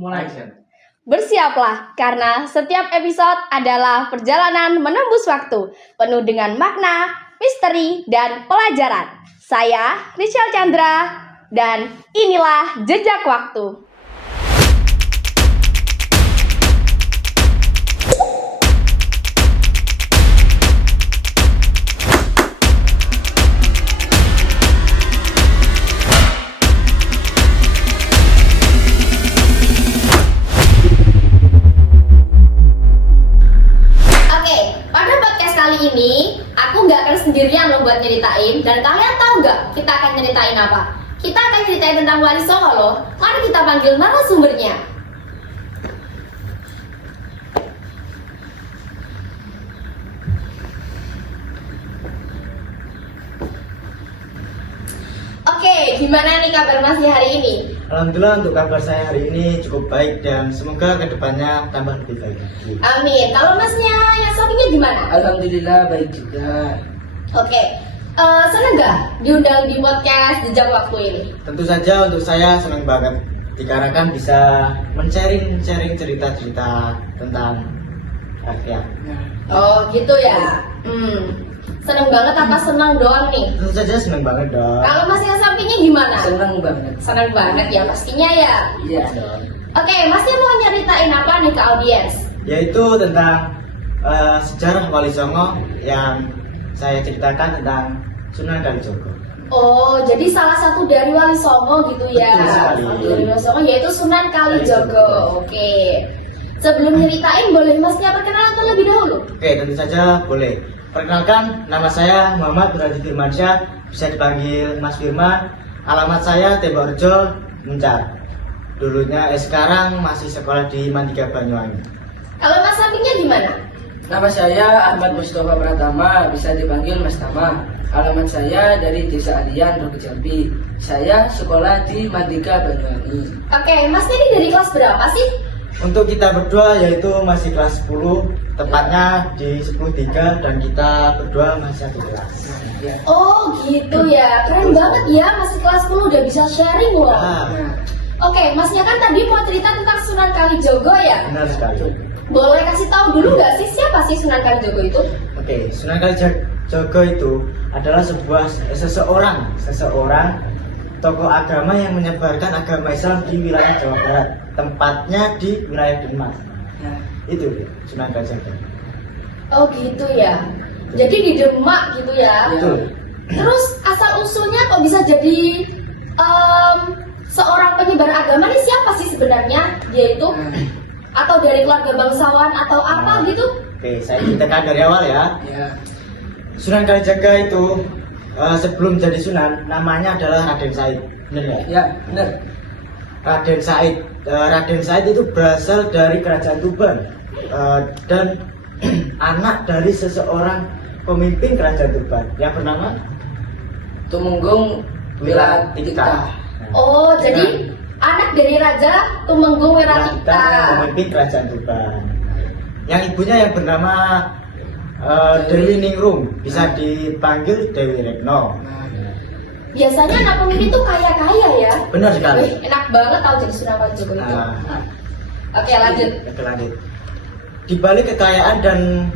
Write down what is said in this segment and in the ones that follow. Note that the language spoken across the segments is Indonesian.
Mulai. Bersiaplah, karena setiap episode adalah perjalanan menembus waktu, penuh dengan makna, misteri, dan pelajaran. Saya Richelle Chandra, dan inilah Jejak Waktu. Kali ini aku nggak akan sendirian loh buat nyeritain, dan kalian tahu nggak kita akan nyeritain apa? Kita akan nyeritain tentang Wali Songo loh. Mari kita panggil narasumbernya. Oke, gimana nih kabar Masnya hari ini? Alhamdulillah untuk kabar saya hari ini cukup baik dan semoga kedepannya tambah lebih baik lagi. Amin. Kalau Masnya yang satunya gimana? Alhamdulillah baik juga. Oke, senang nggak diundang di podcast Jejak Waktu ini? Tentu saja untuk saya senang banget dikarenakan bisa men-sharing cerita-cerita tentang rakyat. Oh gitu ya. Seneng banget apa senang doang nih? Tentu saja senang banget dong. Kalau Mas yang sampingnya gimana? Senang banget. Senang banget ya pastinya ya. Iya. Oke, Masnya mau nyeritain apa nih ke audiens? Yaitu tentang sejarah Wali Songo yang saya ceritakan tentang Sunan Kalijogo. Oh, jadi salah satu dari Wali Songo gitu ya. Betul sekali. Dari Wali Songo yaitu Sunan Kalijogo. Oke. Sebelum nyeritain, boleh Masnya perkenalan terlebih dahulu? Oke, tentu saja boleh. Perkenalkan, nama saya Muhammad Nurhadi Firmansyah, bisa dipanggil Mas Firman. Alamat saya Tembakrejo, Muncak. Dulunya sekarang masih sekolah di Mandika Banyuwangi. Kalau Mas sampingnya gimana? Nama saya Ahmad Mustafa Pratama, bisa dipanggil Mas Tama. Alamat saya dari Desa Alian, Rogo Jambi. Saya sekolah di Mandika Banyuwangi. Oke, Masnya ini dari kelas berapa sih? Untuk kita berdua yaitu masih kelas 10, tepatnya di 10.3 dan kita berdua masih satu kelas. Oh gitu ya, keren banget ya, masih kelas 10 udah bisa sharing loh. Oke, Masnya kan tadi mau cerita tentang Sunan Kalijogo ya? Benar sekali. Boleh kasih tahu dulu nggak sih siapa sih Sunan Kalijogo itu? Oke, Sunan Kalijogo itu adalah seseorang tokoh agama yang menyebarkan agama Islam di wilayah Jawa Barat, tempatnya di wilayah Demak. Itu Sunan Kalijogo. Oh gitu ya. Jadi di Demak gitu ya. Betul. Terus asal usulnya kok bisa jadi seorang penyebar agama nih siapa sih sebenarnya dia itu? Atau dari keluarga bangsawan atau apa gitu? Oke, saya ceritakan dari awal ya. Ya. Sunan Kalijaga itu sebelum jadi Sunan namanya adalah Raden Said. Benar ya? Ya, benar. Raden Said itu berasal dari kerajaan Tuban dan anak dari seseorang pemimpin kerajaan Tuban yang bernama Tumenggung Wilatita. Oh, jadi anak dari Raja Tumenggung Wiratita. yang pemimpin kerajaan Tuban. Yang ibunya yang bernama Dewi Ningrum, bisa dipanggil Dewi Retno. Biasanya anak pemimpin itu kaya-kaya ya. Benar sekali. Wih, enak banget tahu jadi Sunan Kalijogo itu. Oke, lanjut. Lanjut. Di balik kekayaan dan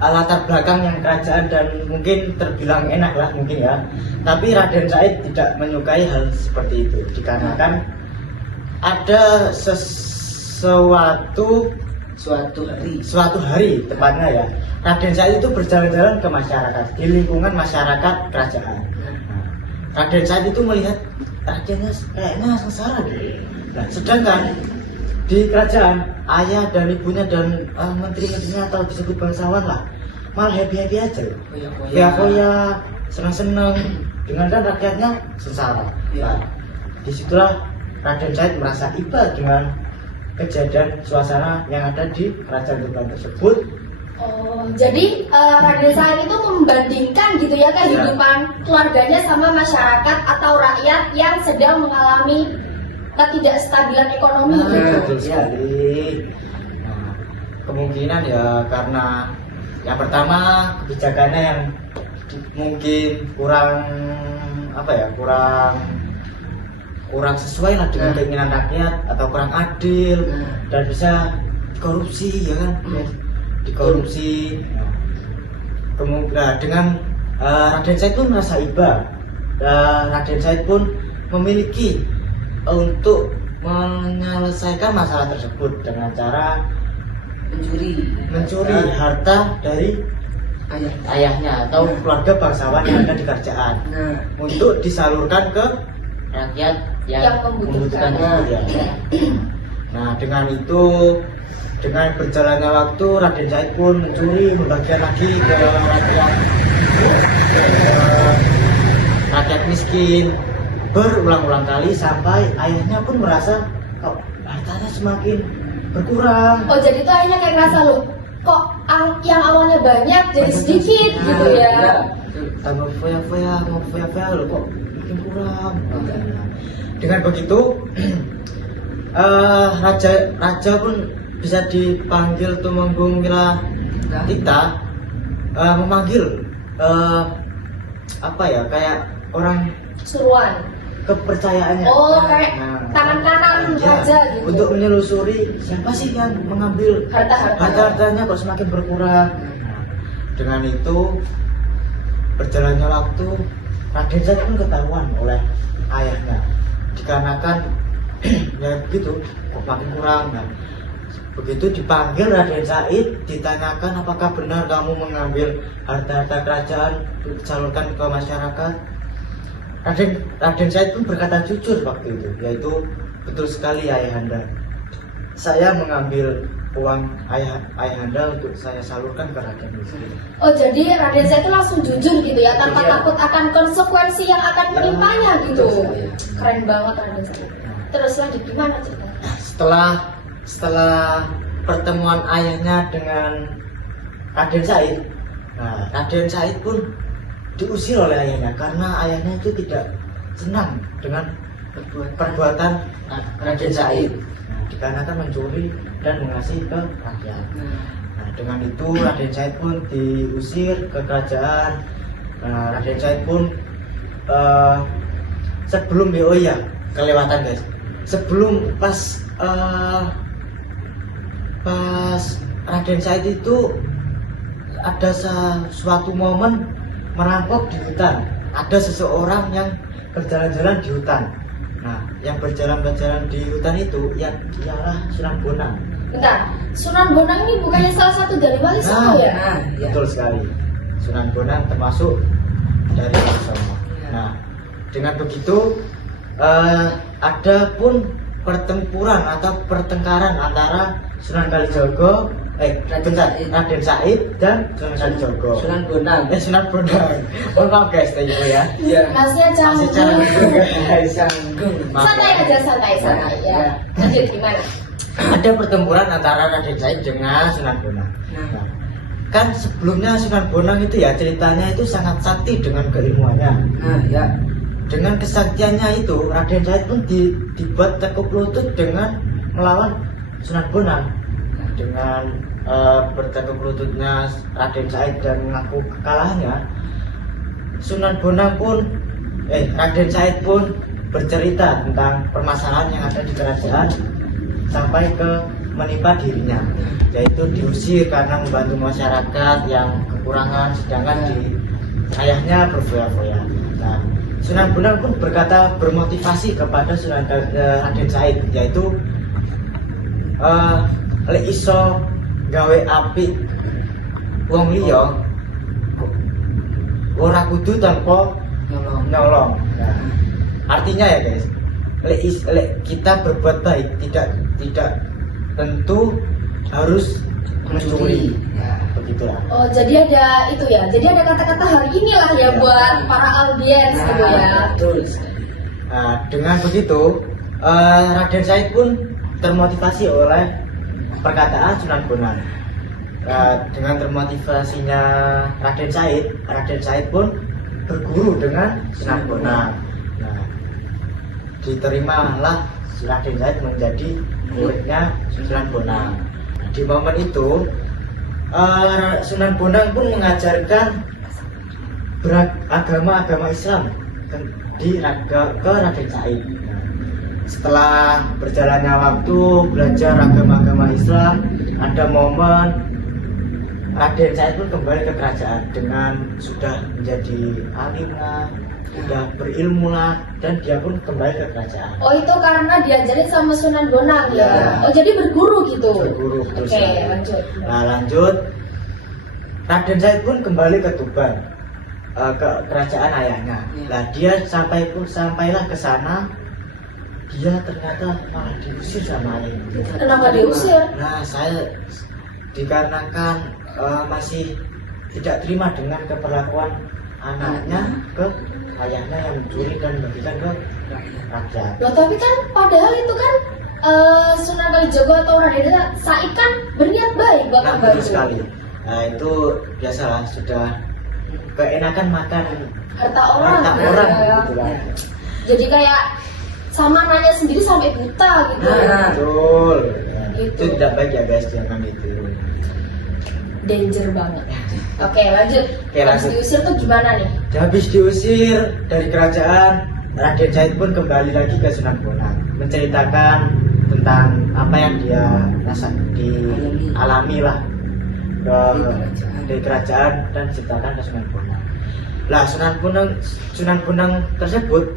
latar belakang yang kerajaan dan mungkin terbilang enak lah mungkin ya, tapi Raden Said tidak menyukai hal seperti itu dikarenakan ada suatu hari tepatnya ya, Raden Said itu berjalan-jalan ke masyarakat di lingkungan masyarakat kerajaan. Raden Said itu melihat rakyatnya kayaknya sengsara gitu. Nah, sedangkan di kerajaan ayah dan ibunya dan menteri-menterinya atau disebut bangsawan lah malah happy aja, ya senang-senang dengan kan rakyatnya sengsara. Nah, disitulah Raden Said merasa iba dengan kejadian suasana yang ada di kerajaan Tuban tersebut. Oh, jadi Raden Said itu membandingkan gitu ya kehidupan keluarganya sama masyarakat atau rakyat yang sedang mengalami ketidakstabilan ekonomi gitu. Betul sekali. Nah, kemungkinan ya karena yang pertama kebijakannya yang mungkin kurang kurang sesuai lah dengan keinginan rakyat atau kurang adil dan bisa dikorupsi ya kan, dikorupsi. Kemudian dengan Raden Said pun merasa iba, dan Raden Said pun memiliki untuk menyelesaikan masalah tersebut dengan cara mencuri harta dari ayahnya atau keluarga bangsawan yang ada di kerajaan untuk disalurkan ke rakyat yang membutuhkan itu ya. Nah dengan itu, dengan berjalannya waktu, Raden Said pun mencuri, membagikan lagi ke rakyat miskin berulang-ulang kali sampai ayahnya pun merasa kok hartanya semakin berkurang. Oh jadi itu akhirnya kayak ngerasa loh, kok yang awalnya banyak jadi sedikit gitu ya. Tambah foya-foya loh, kok makin kurang. Dengan begitu raja pun bisa dipanggil Tumenggung Wilatita, memanggil apa ya, kayak orang Suruhan. kepercayaannya. Oh kayak tangan kanan raja gitu. Untuk menelusuri siapa sih yang mengambil harta-hartanya kok semakin berkurang. Dengan itu berjalannya waktu, Raden Said pun ketahuan oleh ayahnya dikarenakan ya begitu kok makin kurang. Nah, begitu dipanggil Raden Said, ditanyakan apakah benar kamu mengambil harta-harta kerajaan disalurkan ke masyarakat. Raden Said pun berkata jujur waktu itu, yaitu betul sekali ayahanda, saya mengambil uang ayahanda untuk saya salurkan ke rakyat miskin. Oh jadi Raden Said itu langsung jujur gitu ya, tanpa takut akan konsekuensi yang akan menimpanya gitu. Keren banget Raden Said. Terus lanjut gimana ceritanya? Setelah pertemuan ayahnya dengan Raden Said, nah, Raden Said pun diusir oleh ayahnya karena ayahnya itu tidak senang dengan perbuatan Raden Said. Nah, dikarenakan mencuri dan mengasihi ke rakyat. Nah, dengan itu Raden Said pun diusir ke kerajaan. Nah, Raden Said pun sebelum kelewatan guys. Sebelum pas Raden Said itu ada suatu momen merampok di hutan. Ada seseorang yang berjalan-jalan di hutan. Nah, yang berjalan-jalan di hutan itu ialah Sunan Bonang. Bentar, Sunan Bonang ini bukannya salah satu dari Wali Songo ya? Betul sekali. Sunan Bonang termasuk dari Wali Songo. Nah, dengan begitu ada pun pertempuran atau pertengkaran antara Sunan Kalijogo, Raden Said dan Sunan Kalijogo. Sunan Bonang. Sunan Bonang. Oh maaf guys, tadi ya. Iya. Masnya canggung. Santai aja, santai ya. Lanjut gimana? Ada pertempuran antara Raden Said dengan Sunan Bonang. Nah, kan sebelumnya Sunan Bonang itu ya ceritanya itu sangat sakti dengan keilmuannya. Nah, ya. Dengan kesaktiannya itu Raden Said pun dibuat tekuk lutut dengan melawan Sunan Bonang. Nah, dengan bertekuk lututnya Raden Said dan mengaku kekalahannya, Raden Said pun bercerita tentang permasalahan yang ada di kerajaan sampai ke menimpa dirinya, yaitu diusir karena membantu masyarakat yang kekurangan, sedangkan ayahnya berfoya-foya. Nah, Sunan Bonang pun bermotivasi kepada Raden Said, yaitu lek iso gawe apik wong liya ora kudu tanpa nyolong. Nah, artinya ya guys, lek kita berbuat baik tidak tentu harus mencuri. Nah, begitu ya. Oh jadi ada itu ya, jadi ada kata-kata hari inilah ya buat para audiens gitu ya. Betul. Nah, dengan begitu Raden Said pun termotivasi oleh perkataan Sunan Bonang. Dengan termotivasinya Raden Said pun berguru dengan Sunan Bonang. Nah, diterimalah Raden Said menjadi muridnya Sunan Bonang. Nah, di momen itu Sunan Bonang pun mengajarkan agama Islam ke Raden Said. Nah, setelah berjalannya waktu belajar agama-agama Islam, ada momen Raden Said pun kembali ke kerajaan dengan sudah menjadi alim lah, sudah berilmu lah, dan dia pun kembali ke kerajaan. Oh itu karena diajarin sama Sunan Bonang ya? Ya. Oh jadi berguru gitu? Berguru terus. Oke, lanjut. Nah lanjut, Raden Said pun kembali ke Tuban, ke kerajaan ayahnya. Nah dia sampailah ke sana, dia ternyata malah diusir sama ayahnya. Kenapa diusir? Nah saya dikarenakan masih tidak terima dengan keperlakuan anaknya ke ayahnya yang mencuri dan membagikan ke rakyat. Loh tapi kan padahal itu kan Sunan Kalijaga atau Raden Said kan berniat baik buat Nah, membantu. betul sekali. Nah itu biasalah sudah keenakan makan Harta orang. harta ya. orang gitu lah. Jadi kayak sama nanya sendiri sampai buta gitu. Nah, betul. Nah, Gitu. itu tidak baik ya guys, jangan itu. Danger banget. Oke lanjut. Oke, Habis lanjut. diusir tuh gimana nih? Habis diusir dari kerajaan, Raden Said pun kembali lagi ke Sunan Bonang, menceritakan tentang apa yang dia dialami lah di kerajaan dan ceritakan ke Sunan Bonang. Lah Sunan Bonang tersebut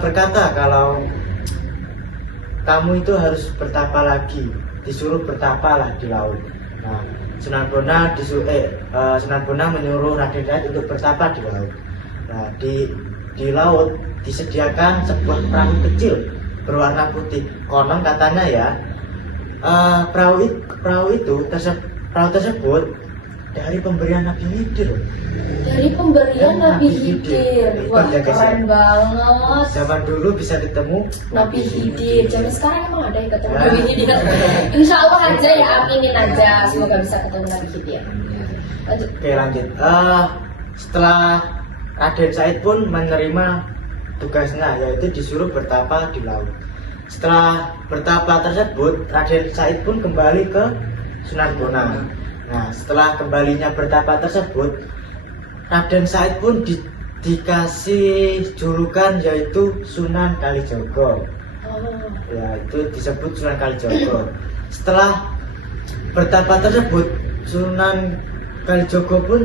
berkata kalau kamu itu harus bertapa lagi, disuruh bertapa lah di laut. Nah, Sunan Bonang menyuruh Raden Said untuk bertapa di laut. Nah, di laut disediakan sebuah perahu kecil berwarna putih. Konon katanya ya, perahu tersebut dari pemberian Nabi Khidir. Dari pemberian Nabi Khidir. Wah Hebat ya, guys, ya. keren banget. Zaman dulu bisa ketemu Nabi Khidir. Zaman sekarang emang ada yang ketemu Ya. Nabi Khidir. Insya Allah aja ya, aminin aja. Semoga bisa ketemu Nabi Khidir. Lanjut. Oke lanjut. Setelah Raden Said pun menerima tugasnya, yaitu disuruh bertapa di laut. Setelah bertapa tersebut, Raden Said pun kembali ke Sunan Bonang. Nah, setelah kembalinya bertapa tersebut, Raden Said pun dikasih julukan yaitu Sunan Kalijaga. Ya, itu disebut Sunan Kalijaga. Setelah bertapa tersebut, Sunan Kalijaga pun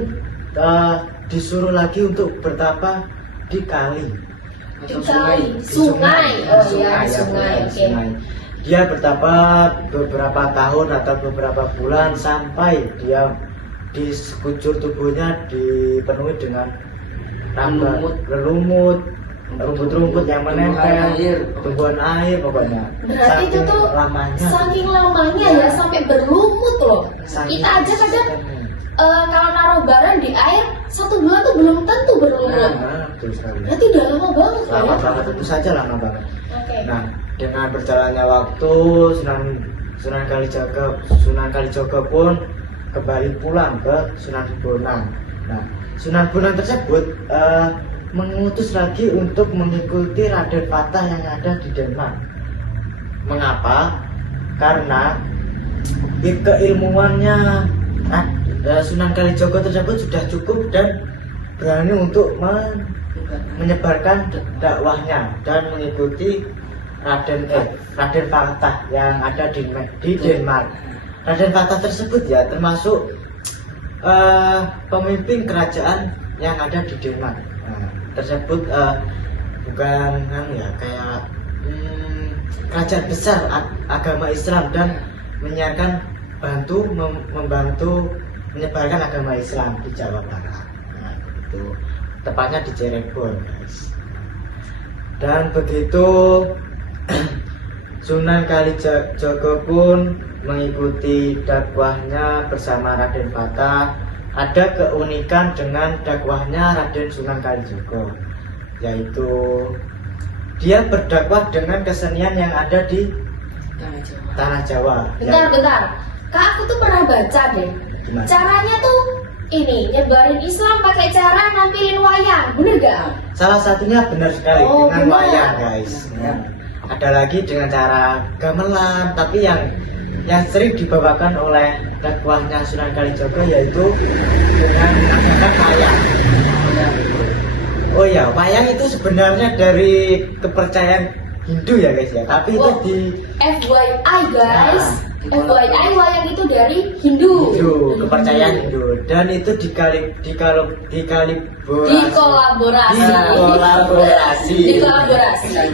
disuruh lagi untuk bertapa di kali. Di Sungai. kali. Sungai. Oh iya, ya, sungai. Oke. sungai. Dia bertapa beberapa tahun atau beberapa bulan sampai dia di sekujur tubuhnya dipenuhi dengan relumut, rumput-rumput yang menempel, tumbuhan air pokoknya. Berarti itu tuh lamanya. saking lamanya ya sampai berlumut loh. Saking- Kita aja kadang kalau naruh barang di air 1 bulan tuh belum tentu berlumut. Betul sekali. Berarti udah lama banget loh Lama ya. banget, tentu saja lama banget. Oke. Nah, dengan berjalannya waktu, Sunan Kalijaga pun kembali pulang ke Sunan Bonang. Nah, Sunan Bonang tersebut mengutus lagi untuk mengikuti Raden Patah yang ada di Denmark. Mengapa? Karena keilmuannya Sunan Kalijaga tersebut sudah cukup dan berani untuk menyebarkan dakwahnya dan mengikuti Raden Patah yang ada di Denmark. Raden Patah tersebut ya termasuk pemimpin kerajaan yang ada di Denmark. Nah, tersebut bukan kayak kerajaan besar agama Islam dan menyiarkan membantu menyebarkan agama Islam di Jawa Barat. Nah, itu tepatnya di Cirebon, guys. Dan begitu Sunan Kalijaga pun mengikuti dakwahnya bersama Raden Patah. Ada keunikan dengan dakwahnya Raden Sunan Kalijaga, yaitu dia berdakwah dengan kesenian yang ada di tanah Jawa. Bentar. Kak, aku tuh pernah baca deh. Gimana? Caranya tuh ini nyebarin Islam pakai cara nampilin wayang, bener gak? Salah satunya benar sekali Oh, dengan benar. wayang, guys. Ya. Ada lagi dengan cara gamelan, tapi yang sering dibawakan oleh dakwahnya Sunan Kalijaga yaitu dengan menggunakan wayang. Oh ya, wayang itu sebenarnya dari kepercayaan Hindu ya guys ya, tapi itu Oh. di FYI guys, Nah, FYI wayang itu dari Hindu. Hindu, kepercayaan Hindu, dan itu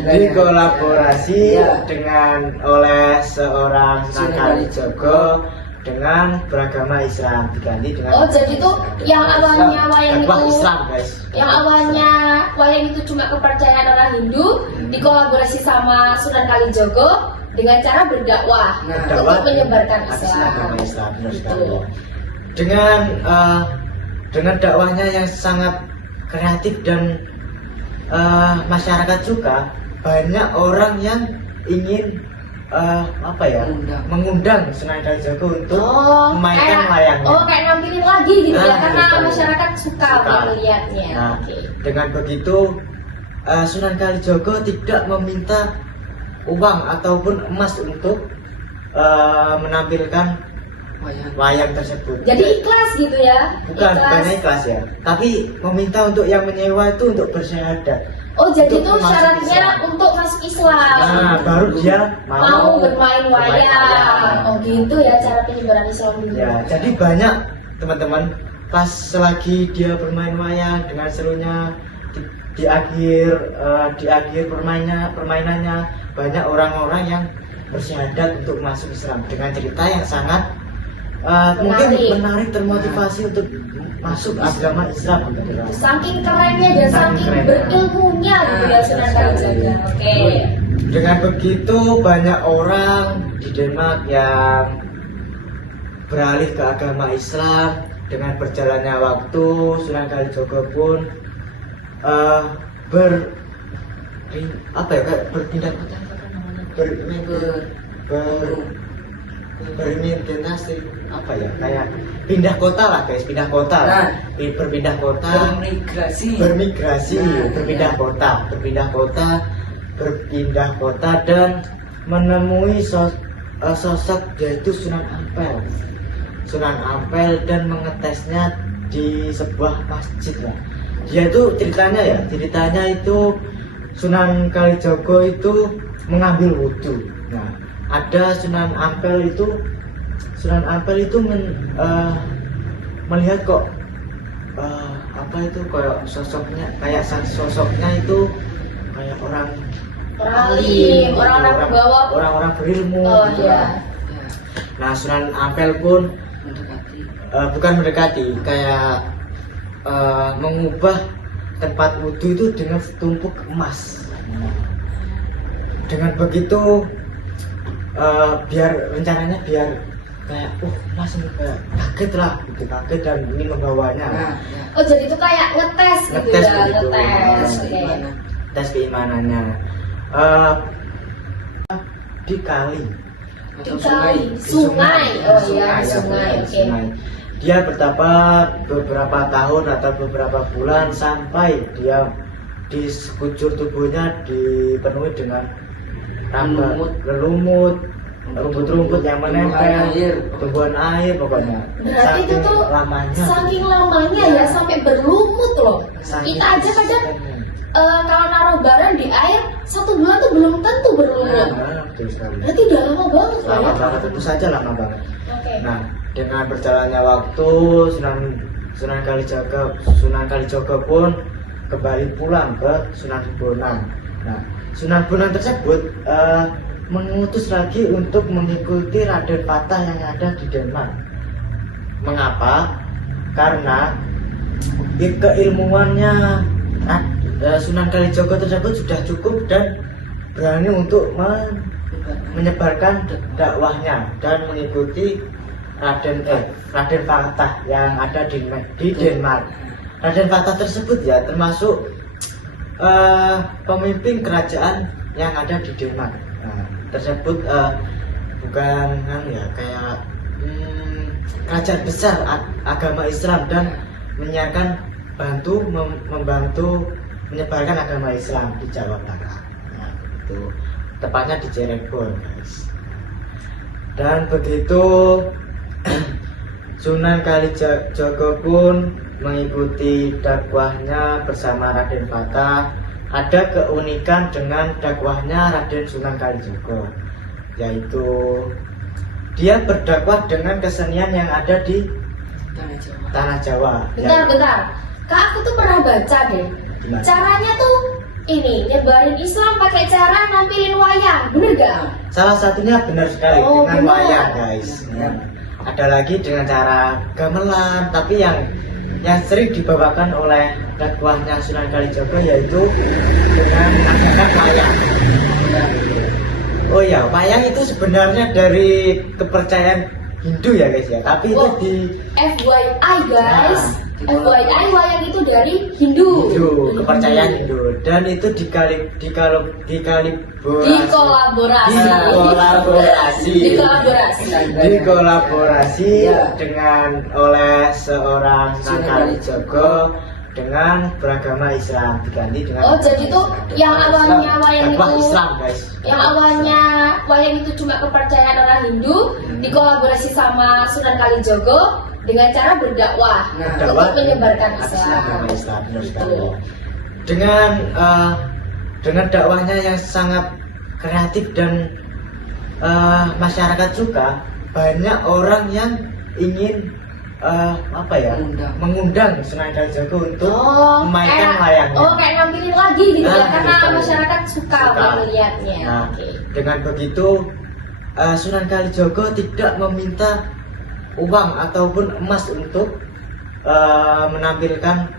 dikolaborasi Ya. dengan oleh seorang Sunan Kalijaga dengan beragama Islam, diganti dengan Oh, jadi tuh yang awalnya wayang dakwah itu, Islam guys. yang awalnya wayang itu cuma kepercayaan orang Hindu, dikolaborasi sama Sunan Kalijogo dengan cara berdakwah Nah, Berdakwah untuk menyebarkan atas Islam. agama Islam, benar Gitu. sekali ya. Dengan dakwahnya yang sangat kreatif dan masyarakat suka, banyak orang yang ingin mengundang Sunan Kalijaga untuk memainkan wayangnya. kayak nampilin lagi gitu ya, Nah, karena betul. masyarakat suka melihatnya. Nah, Oke. dengan begitu Sunan Kalijaga tidak meminta uang ataupun emas untuk menampilkan wayang tersebut. Jadi ikhlas gitu ya? Bukannya ikhlas ya, tapi meminta untuk yang menyewa itu untuk bersyahadat. Oh, jadi itu Untuk masuk syaratnya Islam. untuk masuk Islam. Nah, baru dia mau bermain wayang. wayang. Oh gitu ya cara penyebaran Islam dulu. Ya, jadi banyak teman-teman pas selagi dia bermain wayang dengan serunya di akhir permainannya banyak orang-orang yang bersyahadat untuk masuk Islam dengan cerita yang sangat mungkin menarik, termotivasi untuk masuk agama Islam gitu. Saking kerennya dan saking Keren. berilmunya gitu ya Sunan Kalijaga. Oke. Dengan begitu banyak orang di Denmark yang beralih ke agama Islam. Dengan berjalannya waktu, Sunan Kalijaga pun berpindah kota, berimigrasi kayak pindah kota lah guys, pindah kota lah. Berpindah kota, bermigrasi, berpindah kota dan menemui sosok yaitu Sunan Ampel dan mengetesnya di sebuah masjid lah. Dia itu ceritanya itu Sunan Kalijaga itu mengambil wudhu. Nah, ada Sunan Ampel itu melihat kok kayak sosoknya itu kayak orang Alim, orang-orang berbawa. orang-orang berilmu Oh gitu iya. lah. Nah, Sunan Ampel pun bukan mendekati, kayak mengubah tempat wudhu itu dengan setumpuk emas. Dengan begitu rencananya biar kayak emas ini kayak kaget dan ingin membawanya. Oh, jadi itu kayak ngetes gitu Ngetes ya, begitu. ngetes. Oke. Tes keimanannya di kali Di sungai. Oh iya, di sungai. Oke. Dia bertapa beberapa tahun atau beberapa bulan sampai dia di sekujur tubuhnya dipenuhi dengan lumut, rumput-rumput yang menempel, tumbuhan air pokoknya. Berarti itu tuh saking lamanya ya sampai berlumut loh. Kita aja kadang kalau naruh barang di air 1 bulan tuh belum tentu berlumut. Betul sekali. Berarti udah lama banget loh Lama ya. banget, tentu saja lama banget. Oke. Nah, dengan berjalannya waktu, Sunan Kalijaga pun kembali pulang ke Sunan Bonang. Nah, Sunan Bonang tersebut mengutus lagi untuk mengikuti Raden Patah yang ada di Denmark. Mengapa? Karena keilmuannya Sunan Kalijaga tersebut sudah cukup dan berani untuk menyebarkan dakwahnya dan mengikuti Raden Patah yang ada di Denmark. Raden Patah tersebut ya termasuk pemimpin kerajaan yang ada di Denmark. Nah, tersebut bukan kayak kerajaan besar agama Islam dan membantu menyebarkan agama Islam di Jawa Tengah. Nah, itu tepatnya di Cirebon, guys. Dan begitu Sunan Kalijaga pun mengikuti dakwahnya bersama Raden Patah ada keunikan dengan dakwahnya Raden Sunan Kalijogo, yaitu dia berdakwah dengan kesenian yang ada di tanah Jawa. Bentar. Kak, aku tuh pernah baca deh. Gimana? Caranya tuh ini, nyebarin Islam pakai cara nampilin wayang, bener gak? Salah satunya benar sekali Oh, dengan benar. wayang, guys. Ya. Ada lagi dengan cara gamelan, tapi yang sering dibawakan oleh dakwahnya Sunan Kalijogo yaitu dengan ajakan wayang. Oh ya, wayang itu sebenarnya dari kepercayaan Hindu ya guys ya, tapi itu Oh. di FYI guys, Nah, FYI wayang itu dari Hindu. Hindu, kepercayaan Hindu, dan itu dikolaborasi Ya. dengan oleh seorang Sunan Kalijogo dengan beragama Islam, diganti dengan Oh, jadi tuh yang awalnya wayang dakwah itu Islam guys. yang awalnya wayang itu cuma kepercayaan orang Hindu, dikolaborasi sama Sunan Kalijogo dengan cara berdakwah Berdakwah untuk menyebarkan atas Islam. agama Islam, benar sekali. Betul. Dengan dakwahnya yang sangat kreatif dan masyarakat suka, banyak orang yang ingin mengundang Sunan Kalijogo untuk memainkan wayangnya. kayak nampilin lagi gitu ya, Nah, karena gitu. masyarakat suka melihatnya. Nah, Oke. dengan begitu Sunan Kalijogo tidak meminta uang ataupun emas untuk menampilkan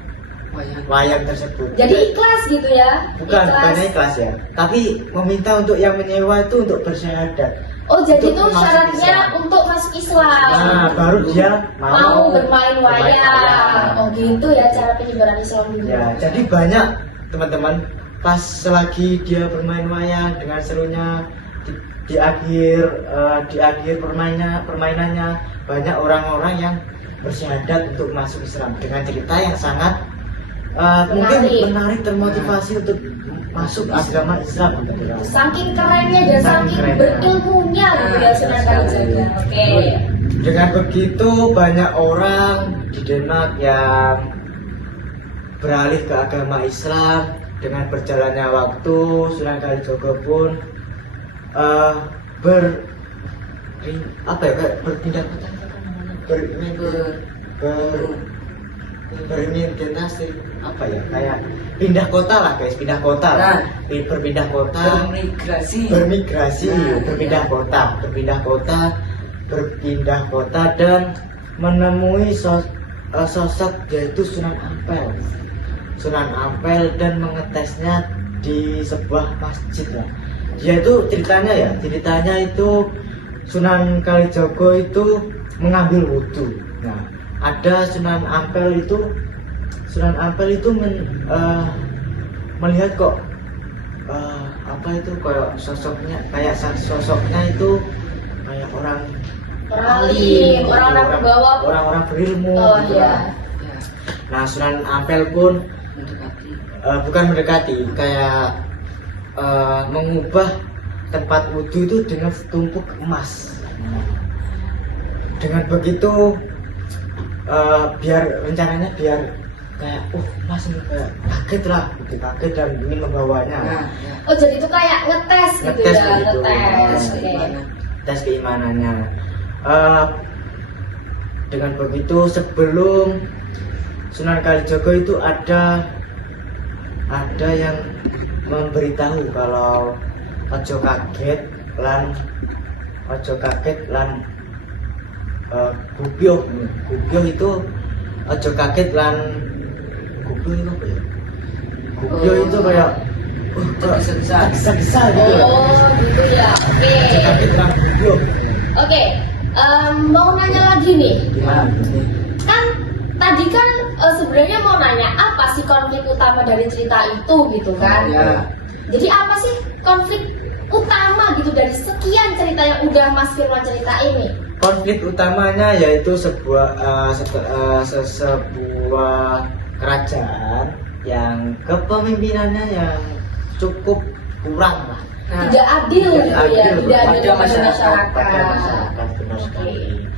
wayang tersebut. Jadi ikhlas gitu ya? Bukan ikhlas ya, tapi meminta untuk yang menyewa itu untuk bersyahadat. Oh, jadi itu Untuk masuk syaratnya Islam. untuk masuk Islam. Nah, baru dia mau bermain wayang. wayang. Oh, gitu ya cara penyebaran Islam dulu. Ya, jadi banyak teman-teman pas selagi dia bermain wayang dengan serunya di akhir permainannya banyak orang-orang yang bersyahadat untuk masuk Islam dengan cerita yang sangat mungkin menarik, termotivasi untuk masuk agama Islam. Saking kerennya dan saking Keren. berilmunya gitu ya Sunan Kalijogo. Oke. Dengan begitu banyak orang di Denmark yang beralih ke agama Islam. Dengan berjalannya waktu, Sunan Kalijogo pun berorientasi kayak pindah kota lah guys, pindah kota lah. Berpindah kota, berpindah kota dan menemui sosok yaitu Sunan Ampel dan mengetesnya di sebuah masjid lah. Dia itu ceritanya itu Sunan Kalijogo itu mengambil wudhu. Nah, ada Sunan Ampel itu melihat kok sosoknya itu kayak orang Alim, orang-orang berbawa. orang-orang berilmu Oh gitu iya. lah. Nah, Sunan Ampel pun bukan mendekati, kayak mengubah tempat wudhu itu dengan setumpuk emas. Dengan begitu rencananya biar kayak emas ini kayak kaget dan ingin membawanya. Oh, jadi itu kayak ngetes gitu Ngetes ya, gitu. ngetes. Oke. Tes keimanannya. Dengan begitu sebelum Sunan Kalijogo itu ada yang memberitahu kalau ojo kaget lan gubyo itu ojo kaget lan gubyo itu apa ya? Gubyo itu kayak tergesa-gesa gitu. Oh, gitu ya. Oke. Ojo kaget lan gubyo. Oke. Mau nanya lagi nih. Gimana? Kan tadi kan sebenarnya mau nanya apa sih konflik utama dari cerita itu gitu kan? Ya. Jadi apa sih konflik utama gitu dari sekian cerita yang udah Mas Firman ceritain nih? Konflik utamanya yaitu sebuah kerajaan yang kepemimpinannya yang cukup kurang lah. Tidak adil gitu ya, tidak adil pada pada masyarakat. masyarakat, benar sekali.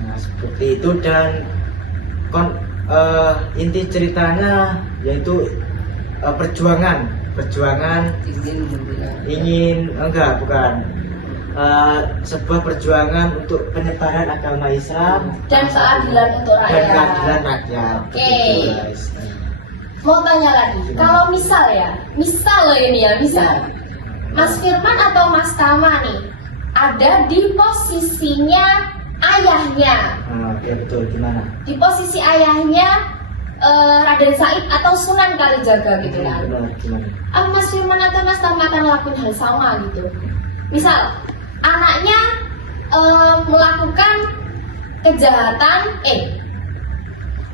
Nah, seperti itu dan inti ceritanya yaitu perjuangan perjuangan enggak bukan sebuah perjuangan untuk penyebaran agama Islam Dan keadilan untuk dan rakyat. keadilan rakyat. Oke. Begitu, guys. Mau tanya lagi, kalau misal loh ini ya, misal Mas Firman atau Mas Tama nih ada di posisinya ayahnya, Ya betul, gimana? di posisi ayahnya Raden Said atau Sunan Kalijaga gitu kan. Benar, gimana? Mas Firman atau Mas Tama akan lakuin hal sama gitu. Misal anaknya melakukan kejahatan,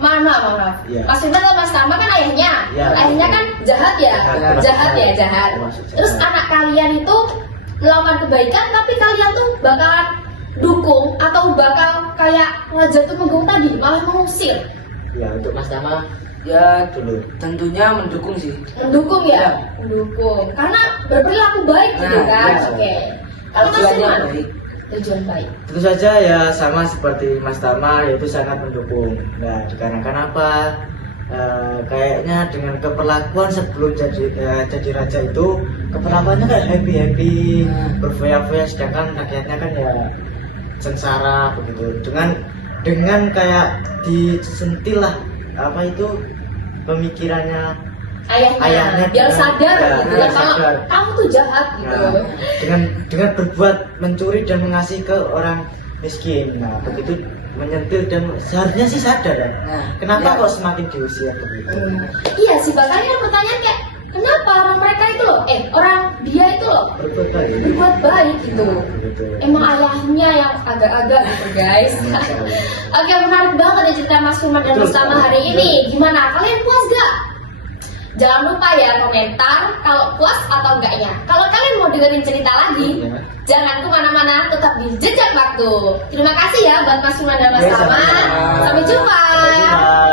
maaf. Iya. Mas Firman atau Mas Tama kan ayahnya, Iya, ayahnya iya. kan jahat ya, Jahat. jahat. Termasuk jahat. Terus anak kalian itu melakukan kebaikan, tapi kalian tuh bakalan dukung atau bakal kayak Raja Tumenggung tadi malah mengusir, Ya untuk Mas Tama Ya dulu. tentunya mendukung sih. mendukung ya, Iya. mendukung, karena berperilaku baik gitu Nah, kan. iya. Oke. Kalau Mas Tujuannya Firman, baik. tujuan baik. Tentu saja ya sama seperti Mas Tama, yaitu sangat mendukung. Nah, dikarenakan apa? Kayaknya dengan keperlakuan sebelum jadi raja itu keperlakuannya kayak happy berfoya-foya, sedangkan rakyatnya kan ya sengsara begitu. Dengan kayak disentil lah apa itu pemikirannya Ayahnya biar dengan- sadar ya, gitu biar ya, kalau sadar. kamu tuh jahat gitu. Nah, dengan berbuat mencuri dan mengasihi ke orang miskin. Nah, begitu menyentil dan seharusnya sih sadar ya. Nah, Kenapa ya. kok semakin diusir begitu? Iya sih, bahkan kan pertanyaan kayak kenapa orang mereka itu loh, orang dia itu loh Berbuat baik. berbuat baik gitu. Begitu. Emang ayahnya yang agak-agak gitu guys. Oke, menarik banget ya cerita Mas Firman dan Mas Tama hari ini. Gimana? Kalian puas gak? Jangan lupa ya komentar kalau puas atau enggaknya. Kalau kalian mau dengerin cerita lagi, Ya. jangan kemana-mana, tetap di Jejak Waktu. Terima kasih ya buat Mas Firman dan Mas Oke, Tama. sama-sama. Sampai jumpa. Sampai jumpa.